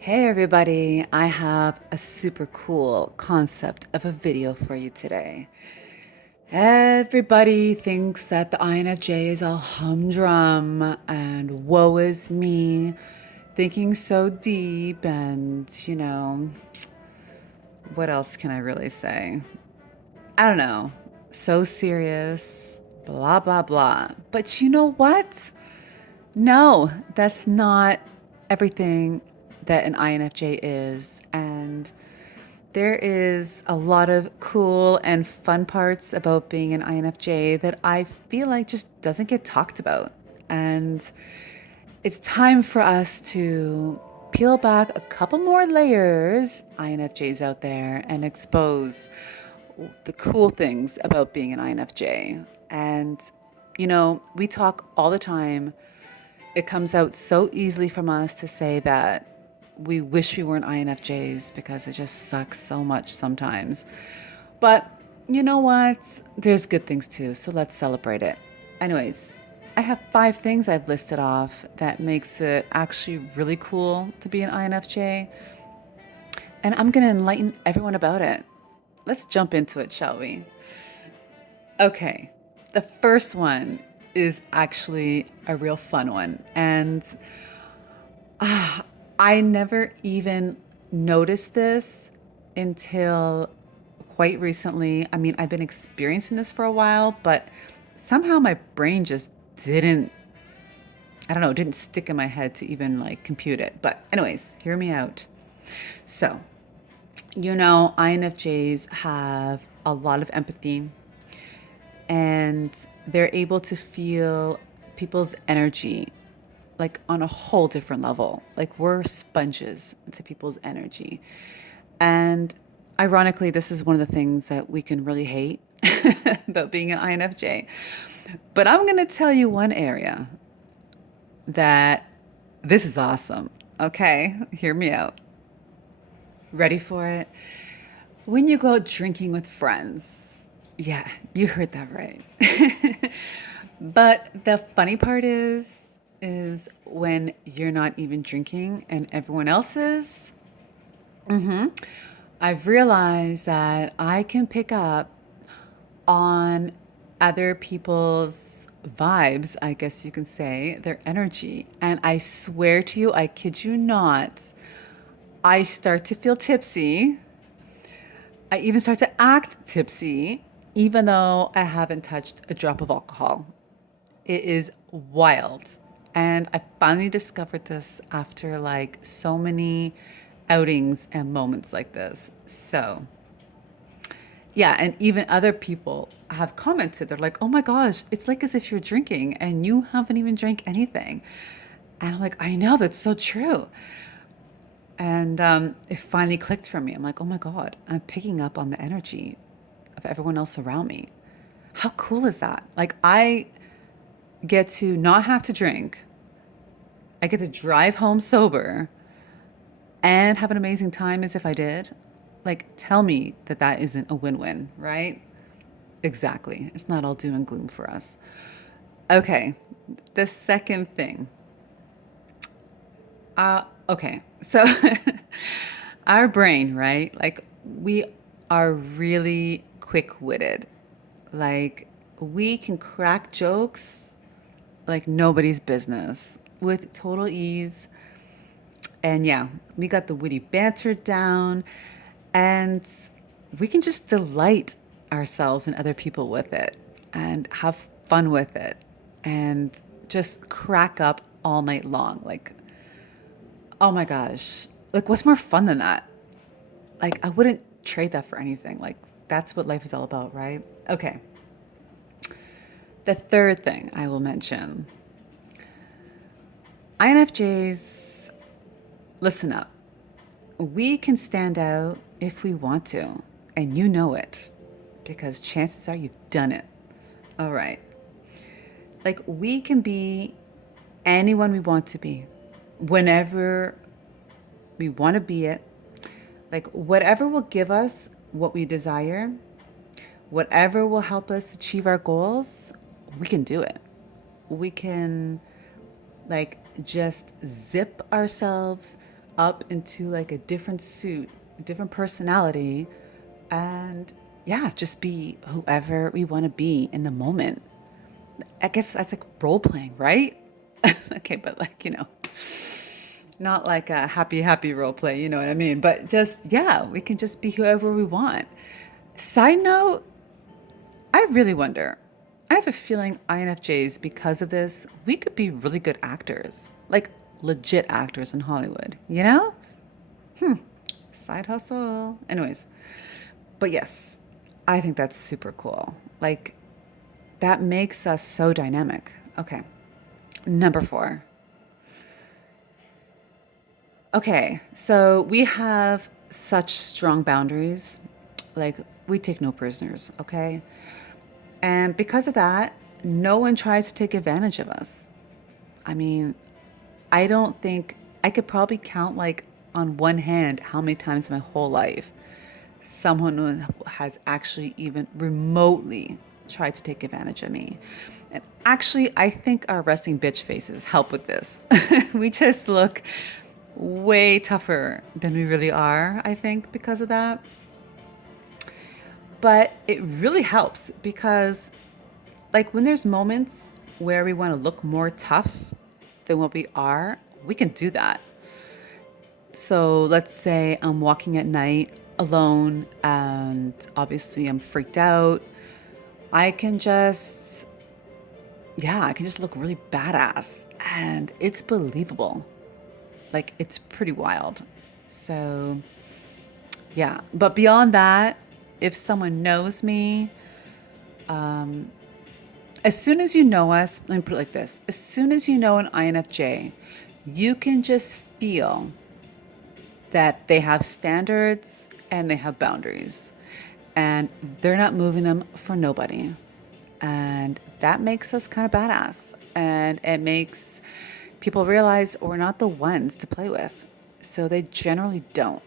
Hey everybody, I have a super cool concept of a video for you today. Everybody thinks that the INFJ is all humdrum and woe is me, thinking so deep and, what else can I really say? I don't know, so serious, blah, blah, blah. But you know what? No, that's not everything that an INFJ is. And there is a lot of cool and fun parts about being an INFJ that I feel like just doesn't get talked about. And it's time for us to peel back a couple more layers, INFJs out there, and expose the cool things about being an INFJ. And, we talk all the time. It comes out so easily from us to say that we wish we weren't INFJs because it just sucks so much sometimes. But you know what? There's good things too, so let's celebrate it. Anyways, I have 5 things I've listed off that makes it actually really cool to be an INFJ, and I'm going to enlighten everyone about it. Let's jump into it, shall we? Okay. The first one is actually a real fun one, and I never even noticed this until quite recently. I mean, I've been experiencing this for a while, but somehow my brain just didn't, I don't know, didn't stick in my head to even like compute it. But, anyways, hear me out. So, INFJs have a lot of empathy and they're able to feel people's energy like on a whole different level. Like we're sponges to people's energy. And ironically, this is one of the things that we can really hate about being an INFJ. But I'm going to tell you one area that this is awesome. Okay, hear me out. Ready for it? When you go out drinking with friends, yeah, you heard that right. But the funny part is when you're not even drinking and everyone else is. I've realized that I can pick up on other people's vibes, I guess you can say, their energy. And I swear to you, I kid you not, I start to feel tipsy. I even start to act tipsy, even though I haven't touched a drop of alcohol. It is wild. And I finally discovered this after like so many outings and moments like this. So, yeah, and even other people have commented. They're like, oh my gosh, it's like as if you're drinking and you haven't even drank anything. And I'm like, I know, that's so true. And it finally clicked for me. I'm like, oh my God, I'm picking up on the energy of everyone else around me. How cool is that? Like, I get to not have to drink, I get to drive home sober and have an amazing time as if I did. Like, tell me that that isn't a win win, right? Exactly. It's not all doom and gloom for us. Okay, the second thing. Okay, so our brain, right? Like, we are really quick witted. Like, we can crack jokes like nobody's business with total ease. And yeah, we got the witty banter down, and we can just delight ourselves and other people with it and have fun with it and just crack up all night long. Like, oh my gosh, like, what's more fun than that? Like, I wouldn't trade that for anything. Like, that's what life is all about, right? Okay. The third thing I will mention, INFJs, listen up. We can stand out if we want to, and you know it because chances are you've done it. All right. Like, we can be anyone we want to be, whenever we want to be it. Like, whatever will give us what we desire, whatever will help us achieve our goals, we can do it. We can, like, just zip ourselves up into like a different suit, a different personality, and yeah, just be whoever we want to be in the moment. I guess that's like role playing, right? Okay, but like, not like a happy, happy role play, you know what I mean? But just, yeah, we can just be whoever we want. Side note, I really wonder. I have a feeling INFJs, because of this, we could be really good actors, like legit actors in Hollywood, you know? Side hustle. Anyways, but yes, I think that's super cool. Like, that makes us so dynamic. Okay, number four. Okay, so we have such strong boundaries. Like, we take no prisoners, okay? And because of that, no one tries to take advantage of us. I mean, I don't think I could probably count like on one hand how many times in my whole life someone has actually even remotely tried to take advantage of me. And actually, I think our resting bitch faces help with this. We just look way tougher than we really are, I think, because of that. But it really helps because, like, when there's moments where we want to look more tough than what we are, we can do that. So let's say I'm walking at night alone and obviously I'm freaked out. I can just, yeah, I can just look really badass and it's believable. Like it's pretty wild. So, yeah. But beyond that, if someone knows me, as soon as you know us, let me put it like this, as soon as you know an INFJ, you can just feel that they have standards and they have boundaries and they're not moving them for nobody. And that makes us kind of badass. And it makes people realize we're not the ones to play with. So they generally don't.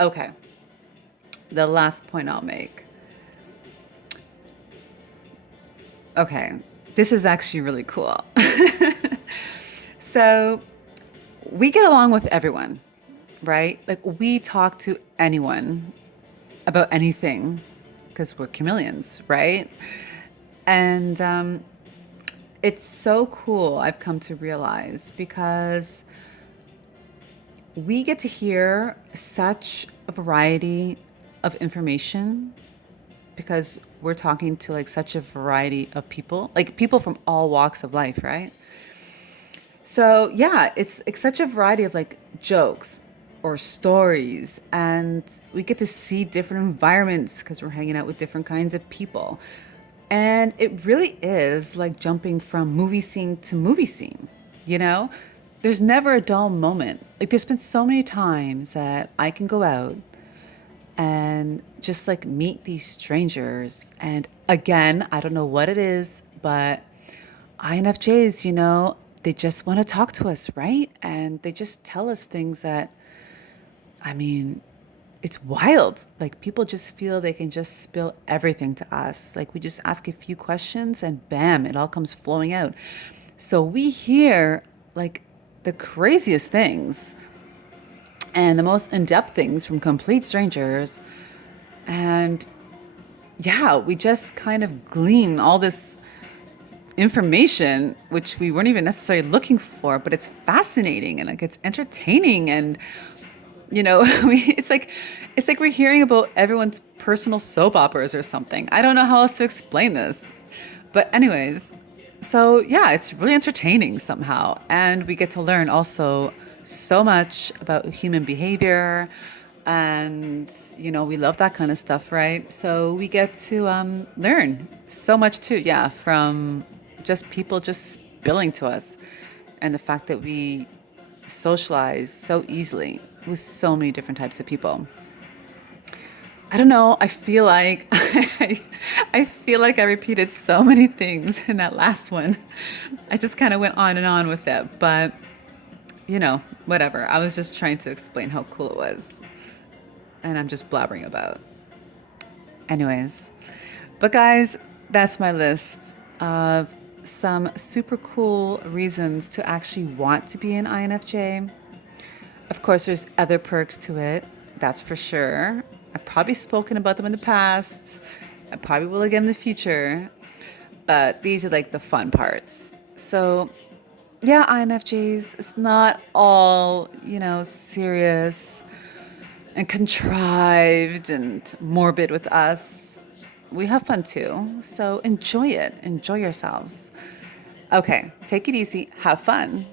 Okay, the last point I'll make. Okay, this is actually really cool. So we get along with everyone, right? Like we talk to anyone about anything because we're chameleons, right? And it's so cool, I've come to realize, because we get to hear such a variety of information because we're talking to like such a variety of people, like people from all walks of life, right? So yeah, it's such a variety of like jokes or stories, and we get to see different environments because we're hanging out with different kinds of people. And it really is like jumping from movie scene to movie scene, you know? There's never a dull moment. Like there's been so many times that I can go out and just like meet these strangers. And again, I don't know what it is, but INFJs, they just want to talk to us, right? And they just tell us things that, I mean, it's wild. Like people just feel they can just spill everything to us. Like we just ask a few questions and bam, it all comes flowing out. So we hear like the craziest things and the most in-depth things from complete strangers. And yeah, we just kind of glean all this information which we weren't even necessarily looking for, but it's fascinating and like it's entertaining and it's like we're hearing about everyone's personal soap operas or something. I don't know how else to explain this. But anyways, so yeah, it's really entertaining somehow. And we get to learn also so much about human behavior. And, we love that kind of stuff, right? So we get to learn so much too, yeah, from just people just spilling to us. And the fact that we socialize so easily with so many different types of people. I don't know. I feel like I feel like I repeated so many things in that last one. I just kind of went on and on with it, but whatever. I was just trying to explain how cool it was, and I'm just blabbering about. Anyways, but guys, that's my list of some super cool reasons to actually want to be an INFJ. Of course, there's other perks to it, that's for sure. I've probably spoken about them in the past. I probably will again in the future, but these are like the fun parts. So, yeah, INFJs, it's not all, serious and contrived and morbid with us. We have fun too. So enjoy it. Enjoy yourselves. Okay, take it easy. Have fun.